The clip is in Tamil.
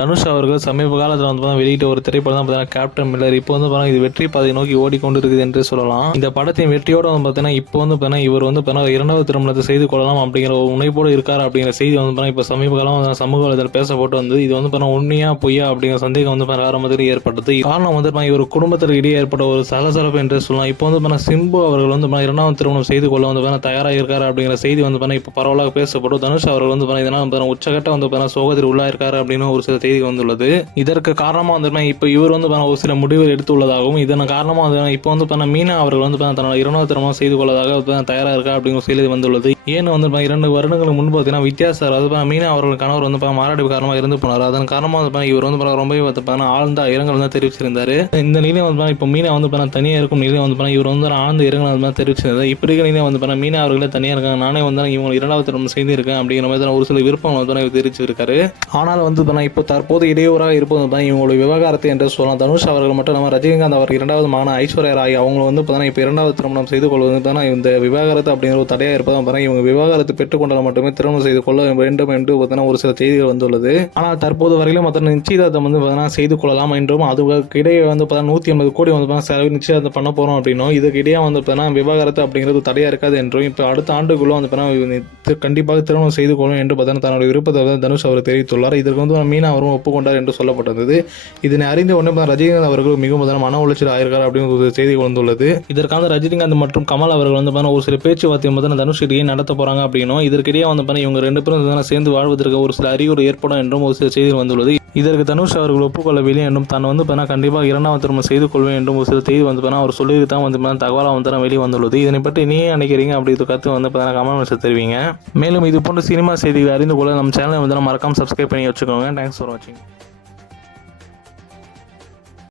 தனுஷ் அவர்கள் சமீப காலத்தில் வந்து வெளியிட்ட ஒரு திரைப்படம் தான் பார்த்தீங்கன்னா கேப்டன் மில்லர். இப்போ வந்து பார்த்தீங்கன்னா இது வெற்றி பாதையை நோக்கி ஓடிக்கொண்டு இருக்குது என்று சொல்லலாம். இந்த படத்தின் வெற்றியோட வந்து பார்த்தீங்கன்னா இப்போ வந்து பார்த்தீங்கன்னா இவர் வந்து பார்த்தீங்கன்னா இரண்டாவது திருமணத்தை செய்து கொள்ளலாம் அப்படிங்கிற ஒரு முனைப்போடு இருக்காரு அப்படிங்கிற செய்தி வந்து பார்த்தீங்கன்னா இப்போ சமீப காலம் சமூக வலைதளத்தில் பேசப்பட்டு வந்து இது வந்து பார்த்தீங்கன்னா உண்மையா பொய்யா அப்படிங்கிற சந்தேகம் வந்து ஆரம்பத்தில் ஏற்பட்டது. காரணம் வந்து இவர் குடும்பத்திற்கு இடையே ஏற்பட்ட ஒரு சலசலப்பு என்று சொல்லலாம். இப்போ வந்து பார்த்தீங்கன்னா சிம்பு அவர்கள் வந்து இரண்டாவது திருமணம் செய்து கொள்ள வந்து பார்த்தீங்கன்னா தயாராக இருக்காரு அப்படிங்கிற செய்தி வந்து பார்த்தீங்கன்னா இப்போ பரவலாக பேசப்படும். தனுஷ் அவர்கள் வந்து இதனால் உச்சகட்ட வந்து பார்த்தீங்கன்னா சோகத்தில் உள்ளாயிருக்காரு அப்படின்னு ஒரு சில செய்தி வந்துள்ளது. இதற்கு காரணமா வந்து இப்ப இவர் வந்து ஒரு சில முடிவுகள் எடுத்துள்ளதாகவும் இதன் காரணமா இப்போ வந்து மீனா அவர்கள் வந்து தன்னோட இரண்டாவது திருமணம் செய்து கொள்ளதாக தயாரா இருக்கா அப்படிங்கிற செய்தி வந்துள்ளது. ஏன்னு வந்து 2 வருடங்களுக்கு முன்பு பார்த்தீங்கன்னா வித்தியாசம் அதாவது மீனா அவர்கள் கணவர் வந்து மாரடைப்பு காரணமாக இருந்து போனார். அதன் காரணமா வந்து இவர் வந்து ரொம்ப ஆழ்ந்த இரங்கல் வந்து தெரிவிச்சிருந்தாரு. இந்த நிலையம் வந்து இப்போ மீனா வந்து தனியாக இருக்கும் நிலையம் வந்து இவர் வந்து ஆழ்ந்த இரங்கல் வந்து தெரிவிச்சிருந்தார். இப்படி இருக்க நிலையம் வந்து மீனா அவர்களே தனியாக இருக்காங்க, நானே வந்து இவங்க இரண்டாவது திருமணம் செய்திருக்கேன் அப்படிங்கிற மாதிரி ஒரு சில விருப்பங்கள் வந்து தெரிவிச்சிருக்காரு. ஆனால் வந்து இப்போ தற்போது இடையூறாக இருப்பது தான் இவங்களுடைய விவகாரத்தை என்று சொல்லலாம். தனுஷ் அவர்கள் மட்டும் நம்ம ரஜினிகாந்த் அவர் இரண்டாவது மகன் ஐஸ்வர்யா ராய் அவங்க வந்து இப்போ இரண்டாவது திருமணம் செய்து கொள்வது தான் இந்த விவாகரத்து அப்படிங்கிற ஒரு தடையாக இருப்பதான் இவங்க விவாகரத்து பெற்றுக்கொண்டால் மட்டுமே திருமணம் செய்து கொள்ள வேண்டும் என்று ஒரு சில செய்திகள் வந்துள்ளது. ஆனால் தற்போது வரையிலும் நிச்சயதார்த்தம் வந்து செய்து கொள்ளலாம் என்றும் அதுக்கு இடையே வந்து 150 கோடி வந்து செலவு நிச்சயதார்த்தம் பண்ண போறோம் அப்படின்னும் இதுக்கு இடையே வந்து விவாகரத்து அப்படிங்கிறது தடையா இருக்காது என்றும் இப்போ அடுத்த ஆண்டுக்குள்ள வந்து கண்டிப்பாக திருமணம் செய்து கொள்ளும் என்று தன்னுடைய விருப்பத்தை தனுஷ் அவர் தெரிவித்துள்ளார். இதற்கு வந்து மீனா அவரும் ஒப்புக்கொண்டார் என்று சொல்லப்பட்டது. இதனை அறிந்த உடனே ரஜினிகாந்த் அவர்கள் மிகவும் மன உளைச்சல் ஆயிருக்கார் அப்படின்னு ஒரு செய்தி வந்துள்ளது. இதற்காக ரஜினிகாந்த் மற்றும் கமல் அவர்கள் வந்து ஒரு சில பேச்சுவார்த்தை தனுஷ் இடையே நடத்த போறாங்க அப்படின்னும் இதற்கிடையே வந்து இவங்க 2 பேரும் சேர்ந்து வாழ்வதற்கு ஒரு சில அறிகுறி ஏற்படும் என்றும் ஒரு சில செய்திகள் வந்துள்ளது. இதற்கு தனுஷ் அவர்கள் ஒப்புக்கொள்ளவில்லை என்றும் தான் வந்து கண்டிப்பாக இரண்டாவது திருமணம் செய்து கொள்வேன் என்றும் ஒரு சில செய்தி வந்து அவர் சொல்லிட்டு தான் வந்து தகவலாக வந்து வெளியே வந்துள்ளது. இதனை பற்றி நீ நினைக்கிறீங்க அப்படி கருத்து வந்து கமெண்ட் தெரிவிங்க. மேலும் இது போன்ற சினிமா செய்திகளை அறிந்து கொள்ள நம்ம சேனலை வந்து மறக்காம சப்ஸ்கிரைப் பண்ணி வச்சுக்கோங்க. தேங்க்ஸ் ஃபார் வாட்சிங்.